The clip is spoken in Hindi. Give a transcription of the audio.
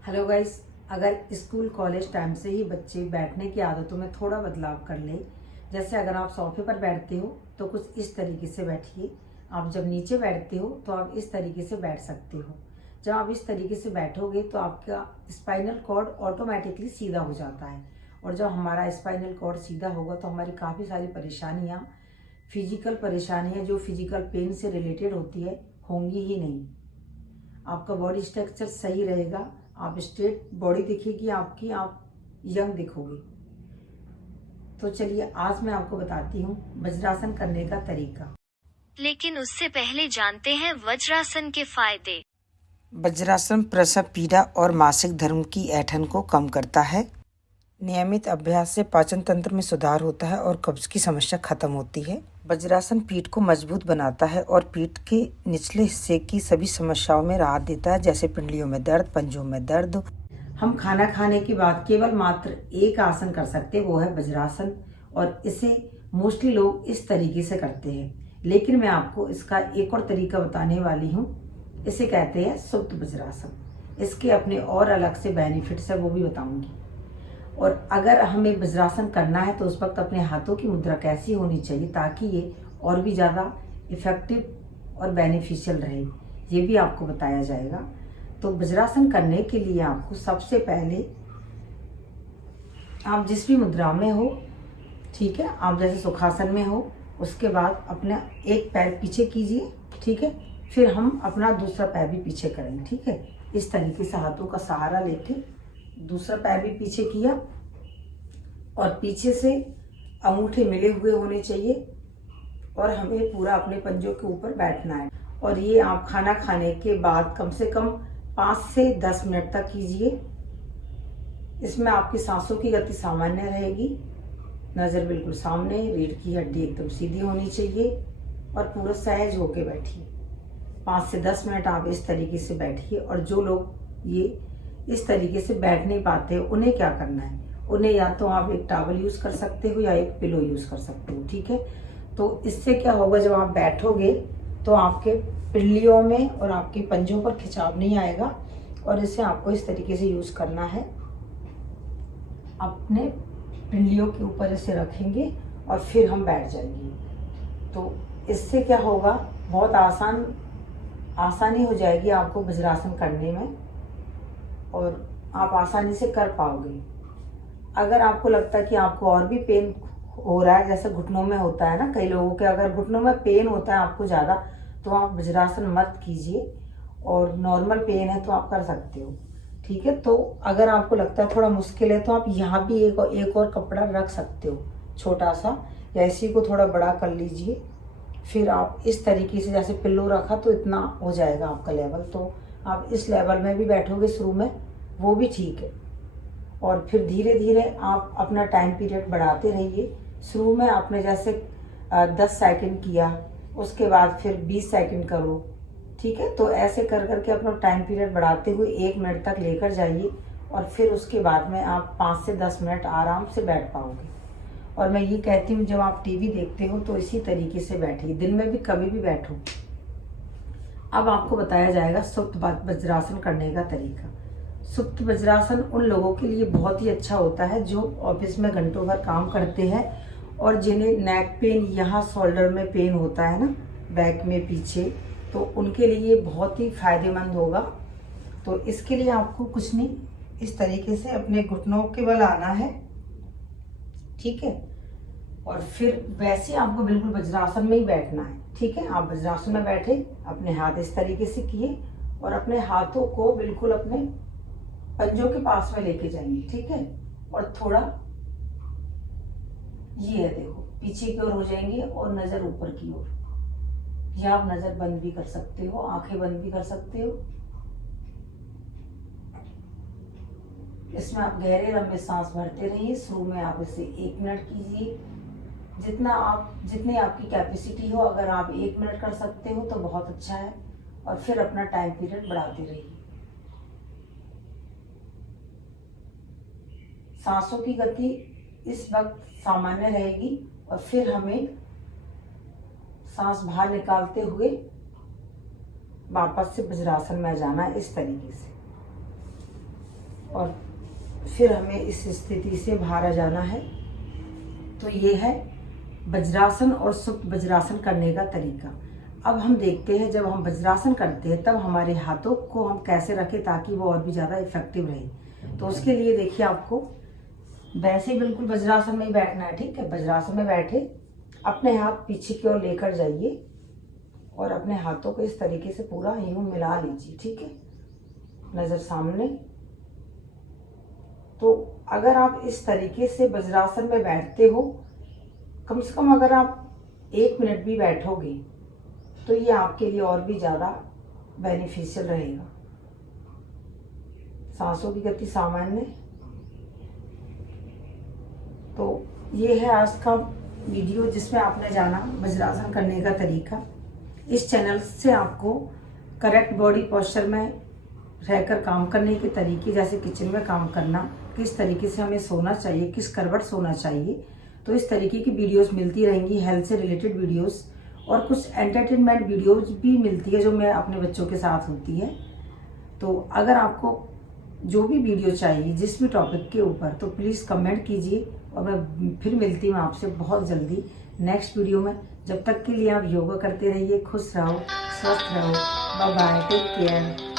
Hello guys. अगर स्कूल कॉलेज टाइम से ही बच्चे बैठने की आदतों में थोड़ा बदलाव कर ले, जैसे अगर आप सोफे पर बैठते हो तो कुछ इस तरीके से बैठिए। आप जब नीचे बैठते हो तो आप इस तरीके से बैठ सकते हो। जब आप इस तरीके से बैठोगे तो आपका स्पाइनल कॉर्ड ऑटोमेटिकली सीधा हो जाता है, और जब हमारा स्पाइनल कॉर्ड सीधा होगा तो हमारी काफ़ी सारी परेशानियाँ, फिजिकल परेशानियाँ जो फिजिकल पेन से रिलेटेड होती है, होंगी ही नहीं। आपका बॉडी स्ट्रक्चर सही रहेगा, आप स्ट्रेट बॉडी दिखेगी आपकी, आप यंग दिखोगे। तो चलिए आज मैं आपको बताती हूँ वज्रासन करने का तरीका। लेकिन उससे पहले जानते हैं वज्रासन के फायदे। वज्रासन प्रसव पीड़ा और मासिक धर्म की ऐंठन को कम करता है। नियमित अभ्यास से पाचन तंत्र में सुधार होता है और कब्ज की समस्या खत्म होती है। वज्रासन पीठ को मजबूत बनाता है और पीठ के निचले हिस्से की सभी समस्याओं में राहत देता है, जैसे पिंडलियों में दर्द, पंजों में दर्द। हम खाना खाने के बाद केवल मात्र एक आसन कर सकते हैं, वो है वज्रासन, और इसे मोस्टली लोग इस तरीके से करते हैं। लेकिन मैं आपको इसका एक और तरीका बताने वाली हूँ। इसे कहते हैं सुप्त वज्रासन। इसके अपने और अलग से बेनिफिट्स है, वो भी बताऊंगी। और अगर हमें वज्रासन करना है तो उस वक्त अपने हाथों की मुद्रा कैसी होनी चाहिए ताकि ये और भी ज़्यादा इफेक्टिव और बेनिफिशियल रहे, ये भी आपको बताया जाएगा। तो वज्रासन करने के लिए आपको सबसे पहले, आप जिस भी मुद्रा में हो, ठीक है, आप जैसे सुखासन में हो, उसके बाद अपना एक पैर पीछे कीजिए, ठीक है। फिर हम अपना दूसरा पैर भी पीछे करेंगे, ठीक है। इस तरीके से हाथों का सहारा लेके दूसरा पैर भी पीछे किया, और पीछे से अंगूठे मिले हुए होने चाहिए, और हमें पूरा अपने पंजों के ऊपर बैठना है। और ये आप खाना खाने के बाद कम से कम 5 से 10 मिनट तक कीजिए। इसमें आपकी सांसों की गति सामान्य रहेगी, नज़र बिल्कुल सामने, रीढ़ की हड्डी एकदम सीधी होनी चाहिए, और पूरा सहज होके बैठिए। 5 से 10 मिनट आप इस तरीके से बैठिए। और जो लोग ये इस तरीके से बैठ नहीं पाते उन्हें क्या करना है, उन्हें या तो आप एक टॉवल यूज़ कर सकते हो या एक पिलो यूज़ कर सकते हो, ठीक है। तो इससे क्या होगा, जब आप बैठोगे तो आपके पिल्लियों में और आपके पंजों पर खिंचाव नहीं आएगा। और इसे आपको इस तरीके से यूज़ करना है, अपने पिंडलियों के ऊपर इसे रखेंगे और फिर हम बैठ जाएंगे। तो इससे क्या होगा, बहुत आसानी हो जाएगी आपको वज्रासन करने में, और आप आसानी से कर पाओगे। अगर आपको लगता है कि आपको और भी पेन हो रहा है, जैसे घुटनों में होता है ना, कई लोगों के अगर घुटनों में पेन होता है आपको ज़्यादा, तो आप वज्रासन मत कीजिए, और नॉर्मल पेन है तो आप कर सकते हो, ठीक है। तो अगर आपको लगता है थोड़ा मुश्किल है तो आप यहाँ भी एक और कपड़ा रख सकते हो, छोटा सा, या इसी को थोड़ा बड़ा कर लीजिए। फिर आप इस तरीके से, जैसे पिल्लो रखा तो इतना हो जाएगा आपका लेवल, तो आप इस लेवल में भी बैठोगे शुरू में, वो भी ठीक है। और फिर धीरे धीरे आप अपना टाइम पीरियड बढ़ाते रहिए। शुरू में आपने जैसे 10 सेकंड किया, उसके बाद फिर 20 सेकंड करो, ठीक है। तो ऐसे कर करके अपना टाइम पीरियड बढ़ाते हुए 1 मिनट तक लेकर जाइए, और फिर उसके बाद में आप 5 से 10 मिनट आराम से बैठ पाओगे। और मैं ये कहती हूँ, जब आप टीवी देखते हो तो इसी तरीके से बैठिए, दिन में भी कभी भी बैठो। अब आपको बताया जाएगा सुप्त वज्रासन करने का तरीका। सुप्त वज्रासन उन लोगों के लिए बहुत ही अच्छा होता है जो ऑफिस में घंटों भर काम करते हैं, और जिन्हें नेक पेन, यहाँ शोल्डर में पेन होता है ना, बैक में पीछे, तो उनके लिए बहुत ही फायदेमंद होगा। तो इसके लिए आपको कुछ नहीं, इस तरीके से अपने घुटनों के बल आना है, ठीक है। और फिर वैसे आपको बिल्कुल वज्रासन में ही बैठना है, ठीक है। आप वज्रासन में बैठे, अपने हाथ इस तरीके से किए, और अपने हाथों को बिल्कुल अपने पंजों के पास में लेके जाएंगे, ठीक है। और थोड़ा ये है, देखो, पीछे की ओर हो जाएंगे और नजर ऊपर की ओर। या आप नजर बंद भी कर सकते हो, आंखें बंद भी कर सकते हो। इसमें आप गहरे लंबे सांस भरते रहिए। शुरू में आप इसे 1 मिनट कीजिए, जितनी आपकी कैपेसिटी हो। अगर आप 1 मिनट कर सकते हो तो बहुत अच्छा है, और फिर अपना टाइम पीरियड बढ़ाते रहिए। सांसों की गति इस वक्त सामान्य रहेगी, और फिर हमें सांस बाहर निकालते हुए वापस से वज्रासन में जाना है, इस तरीके से। और फिर हमें इस स्थिति से बाहर आ जाना है। तो ये है वज्रासन और सुप्त वज्रासन करने का तरीका। अब हम देखते हैं जब हम वज्रासन करते हैं तब हमारे हाथों को हम कैसे रखें ताकि वो और भी ज़्यादा इफेक्टिव रहे। तो उसके लिए देखिए, आपको वैसे ही बिल्कुल वज्रासन में ही बैठना है, ठीक है। वज्रासन में बैठे अपने हाथ पीछे की ओर लेकर जाइए और अपने हाथों को इस तरीके से पूरा यूं मिला लीजिए, ठीक है, नज़र सामने। तो अगर आप इस तरीके से वज्रासन में बैठते हो, कम से कम अगर आप 1 मिनट भी बैठोगे तो ये आपके लिए और भी ज़्यादा बेनिफिशियल रहेगा। सांसों की गति सामान्य। तो ये है आज का वीडियो जिसमें आपने जाना वज्रासन करने का तरीका। इस चैनल से आपको करेक्ट बॉडी पोस्चर में रहकर काम करने के तरीके, जैसे किचन में काम करना, किस तरीके से हमें सोना चाहिए, किस करवट सोना चाहिए, तो इस तरीके की वीडियोस मिलती रहेंगी, हेल्थ से रिलेटेड वीडियोस। और कुछ एंटरटेनमेंट वीडियोस भी मिलती है जो मैं अपने बच्चों के साथ होती है। तो अगर आपको जो भी वीडियो चाहिए जिस भी टॉपिक के ऊपर, तो प्लीज़ कमेंट कीजिए और मैं फिर मिलती हूँ आपसे बहुत जल्दी नेक्स्ट वीडियो में। जब तक के लिए आप योगा करते रहिए, खुश रहो, स्वस्थ रहो, बाय बाय, टेक केयर।